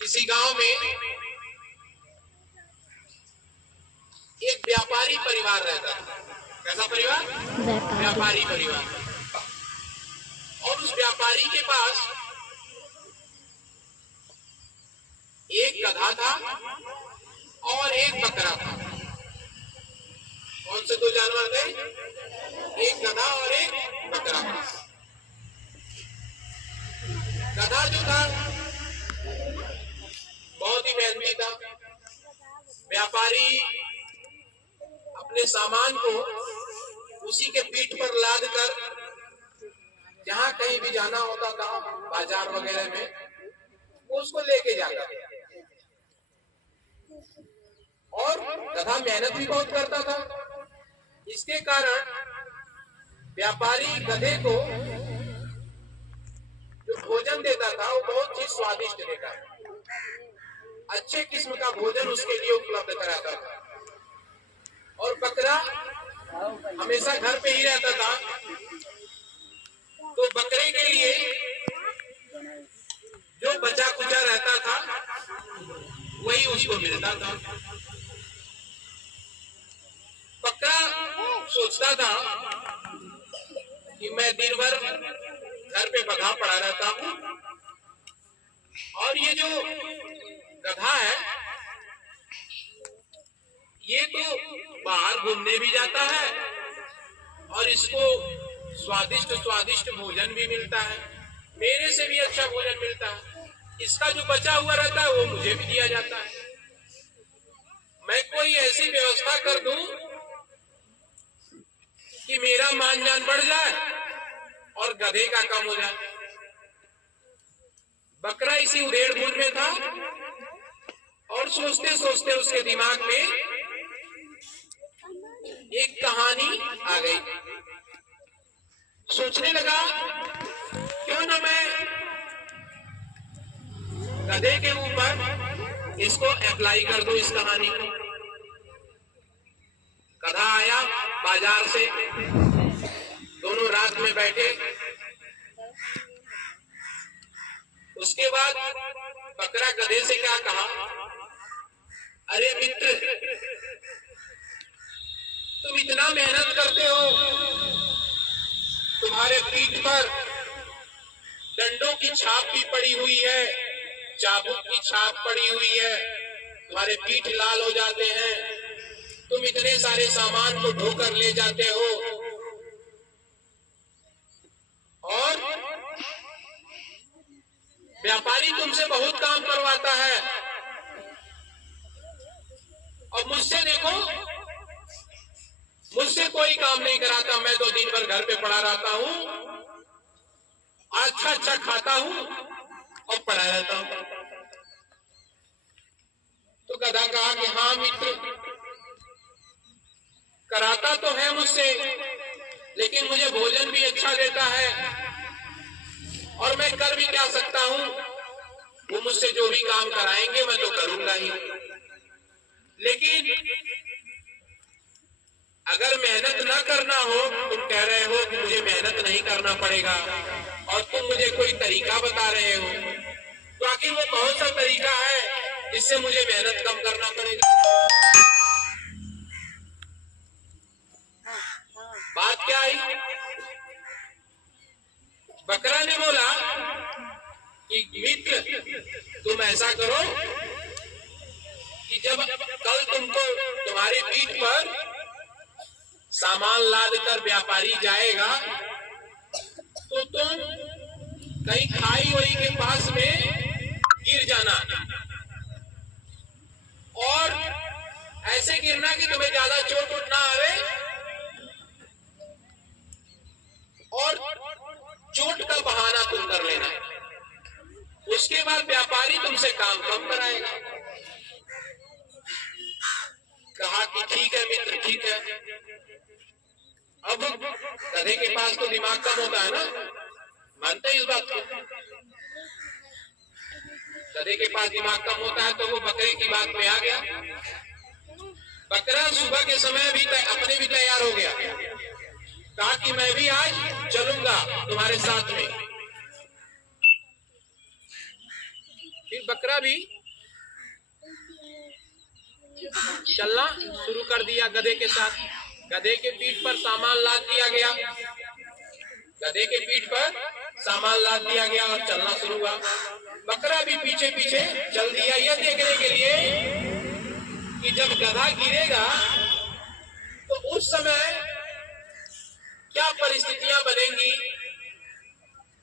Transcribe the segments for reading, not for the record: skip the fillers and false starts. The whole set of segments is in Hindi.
किसी गांव में एक व्यापारी परिवार रहता था। कैसा परिवार? व्यापारी परिवार। और उस व्यापारी के पास एक गधा था और एक बकरा था। कौन से दो जानवर थे? एक गधा और एक बकरा। गधा जो था बहुत ही मेहनती था। व्यापारी अपने सामान को उसी के पीठ पर लाद कर जहां कहीं भी जाना होता था, बाजार वगैरह में, वो उसको लेके जाता था। और गधा मेहनत भी बहुत करता था। इसके कारण व्यापारी गधे को जो भोजन देता था वो बहुत ही स्वादिष्ट देता था। अच्छे किस्म का भोजन उसके लिए उपलब्ध कराता था। और बकरा हमेशा घर पे ही रहता था, तो बकरे के लिए जो बचा कुचा रहता था वही उसको मिलता था। बकरा सोचता था कि मैं दिन भर घर पे बंधा पड़ा रहता हूँ और ये जो गधा है ये तो बाहर घूमने भी जाता है और इसको स्वादिष्ट स्वादिष्ट भोजन भी मिलता है, मेरे से भी अच्छा भोजन मिलता है। इसका जो बचा हुआ रहता है वो मुझे भी दिया जाता है। मैं कोई ऐसी व्यवस्था कर दूं कि मेरा मान जान बढ़ जाए और गधे का कम हो जाए। बकरा इसी उधेड़-बुन में था और सोचते सोचते उसके दिमाग में एक कहानी आ गई। सोचने लगा क्यों ना मैं गधे के ऊपर इसको अप्लाई कर दूं, इस कहानी को। गधा आया बाजार से, दोनों रात में बैठे। उसके बाद बकरा गधे से क्या कहा, अरे मित्र, तुम इतना मेहनत करते हो, तुम्हारे पीठ पर डंडों की छाप भी पड़ी हुई है, चाबुक की छाप पड़ी हुई है, तुम्हारे पीठ लाल हो जाते हैं, तुम इतने सारे सामान को ढोकर ले जाते हो और व्यापारी तुमसे बहुत काम करवाता है और मुझसे देखो, मुझसे कोई काम नहीं कराता। मैं तो दिन भर घर पे पड़ा रहता हूँ, अच्छा अच्छा खाता हूँ और पड़ा रहता हूँ। तो गधा कहा कि हाँ मित्र, कराता तो है मुझसे, लेकिन मुझे भोजन भी अच्छा देता है और मैं कर भी क्या सकता हूँ, वो मुझसे जो भी काम कराएंगे मैं तो करूंगा ही। लेकिन अगर मेहनत ना करना हो, तुम कह रहे हो कि मुझे मेहनत नहीं करना पड़ेगा और तुम मुझे कोई तरीका बता रहे हो, तो आखिर वो कौन सा तरीका है जिससे मुझे मेहनत कम करना पड़ेगा? बात क्या आई? बकरा ने बोला कि मित्र, तुम ऐसा करो कि जब कल तुमको तुम्हारी पीठ पर सामान लाद कर व्यापारी जाएगा तो तुम कहीं खाई वही के पास में गिर जाना और ऐसे गिरना कि तुम्हें ज्यादा चोट उठ ना आवे और चोट का बहाना तुम कर लेना। उसके बाद व्यापारी तुमसे काम कम कराएगा। कहा कि ठीक है मित्र, ठीक है। अब गधे के पास तो दिमाग कम होता है ना, मानते हैं इस बात को? गधे के पास दिमाग कम होता है, तो वो बकरे की बात में आ गया। बकरा सुबह के समय भी अपने भी तैयार हो गया, कहा कि मैं भी आज चलूंगा तुम्हारे साथ में। फिर बकरा भी चलना शुरू कर दिया गधे के साथ। गधे के पीठ पर सामान लाद दिया गया, गधे के पीठ पर सामान लाद दिया गया और चलना शुरू हुआ। बकरा भी पीछे पीछे चल दिया, यह देखने के लिए कि जब गधा गिरेगा तो उस समय क्या परिस्थितियां बनेंगी।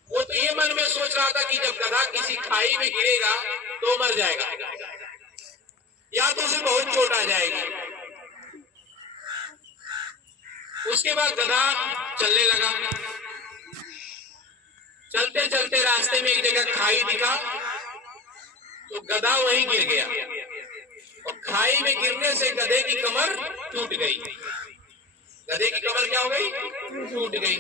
वो तो ये मन में सोच रहा था कि जब गधा किसी खाई में गिरेगा तो मर जाएगा, या तो उसे बहुत चोट आ जाएगी। उसके बाद गधा चलने लगा। चलते चलते रास्ते में एक जगह खाई दिखा तो गधा वहीं गिर गया, और खाई में गिरने से गधे की कमर टूट गई। गधे की कमर क्या हो गई? टूट गई।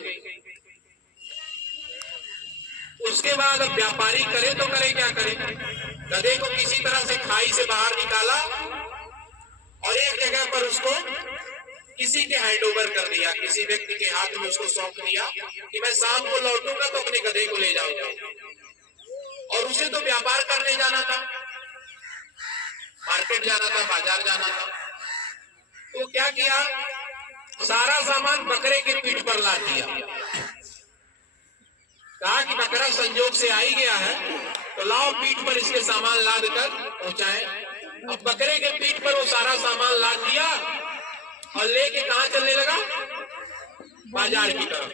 उसके बाद अब व्यापारी करे तो करे क्या करे, गधे को किसी तरह से खाई से बाहर निकाला और एक जगह पर उसको किसी के हैंड ओवर कर दिया, किसी व्यक्ति के हाथ में उसको सौंप दिया कि मैं शाम को लौटूंगा तो अपने गधे को ले जाऊंगा। और उसे तो व्यापार करने जाना था, मार्केट जाना था, बाजार जाना था। तो क्या किया, सारा सामान बकरे के पीठ पर लाद दिया। कहा कि बकरा संजोग से आ ही गया है तो लाओ पीठ पर इसके सामान लाद कर पहुंचाए। अब बकरे के पीठ पर वो सारा सामान लाद दिया और लेके कहां चलने लगा? बाजार की तरफ।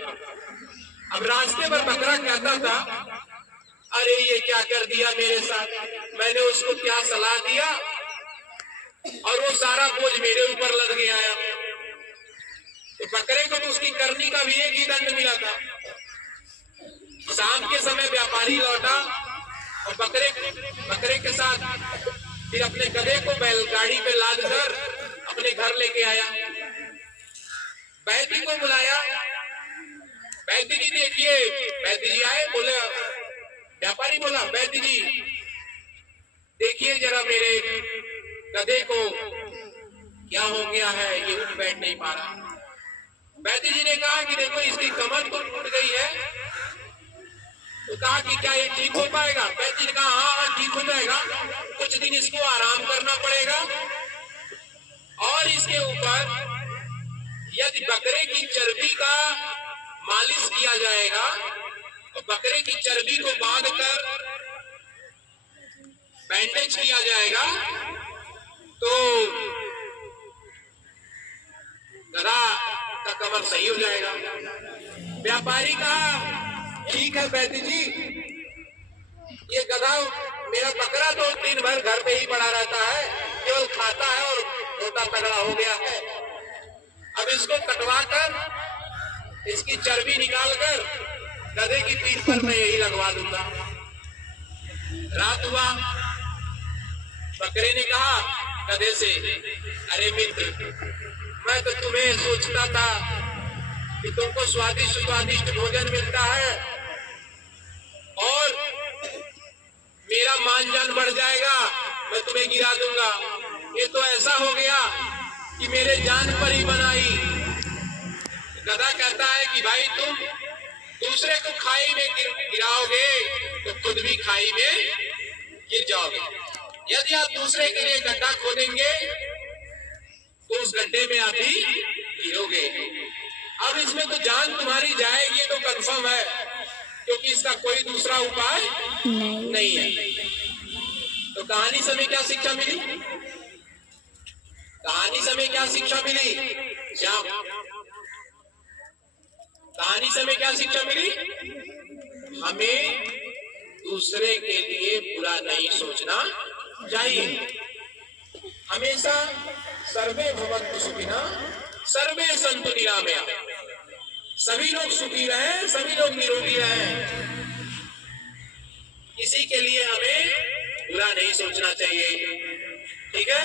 अब रास्ते पर बकरा कहता था, अरे ये क्या कर दिया मेरे साथ, मैंने उसको क्या सलाह दिया और वो सारा बोझ मेरे ऊपर लद गया। तो बकरे को तो उसकी करनी का भी एक ही दंड मिला था। शाम के समय व्यापारी लौटा और बकरे के साथ फिर अपने गधे को बैलगाड़ी पे लाद कर अपने घर लेके आया। बैदी को बुलाया, बैदी जी देखिए। बैदी जी आए, बोले, व्यापारी बोला, बैदी जी देखिए जरा मेरे गधे को क्या हो गया है, ये उठ बैठ नहीं पा रहा। बैदी जी ने कहा कि देखो इसकी कमर तो टूट गई है। तो कहा कि क्या ये ठीक हो पाएगा? बैदी ने कहा हाँ ठीक हो जाएगा, कुछ दिन इसको आराम करना पड़ेगा और इसके ऊपर यदि बकरे की चर्बी का मालिश किया जाएगा और बकरे की चर्बी को बांध कर बैंडेज किया जाएगा तो गधा का कमर सही हो जाएगा। व्यापारी कहा ठीक है बैदी जी, ये गधा मेरा बकरा तो दिन भर घर पे ही पड़ा रहता है, केवल खाता है और मोटा तगड़ा हो गया है। अब इसको कटवा कर इसकी चर्बी निकाल कर गधे की पीठ पर मैं यही लगवा दूंगा। रात हुआ, बकरे ने कहा गधे से, अरे मित्र, मैं तो तुम्हें सोचता था कि तुमको स्वादिष्ट स्वादिष्ट भोजन मिलता है और मेरा मान जान बढ़ जाएगा, मैं तुम्हें गिरा दूंगा। ये तो ऐसा हो गया कि मेरे जान पर ही बनाई। गधा कहता है कि भाई तुम दूसरे को खाई में गिराओगे तो खुद भी खाई में गिर जाओगे। यदि आप दूसरे के लिए गड्ढा खोदेंगे तो उस गड्ढे में आप ही गिरोगे। अब इसमें तो जान तुम्हारी जाएगी तो कंफर्म है, क्योंकि इसका कोई दूसरा उपाय नहीं है। तो कहानी से हमें क्या शिक्षा मिली? कहानी से हमें क्या शिक्षा मिली? श्याम, कहानी से हमें क्या शिक्षा मिली? हमें दूसरे के लिए बुरा नहीं सोचना चाहिए। हमेशा सर्वे भवन्तु सुखिनः सर्वे सन्तु निरामया, सभी लोग सुखी रहें, सभी लोग निरोगी रहें, किसी के लिए हमें बुरा नहीं सोचना चाहिए। ठीक है।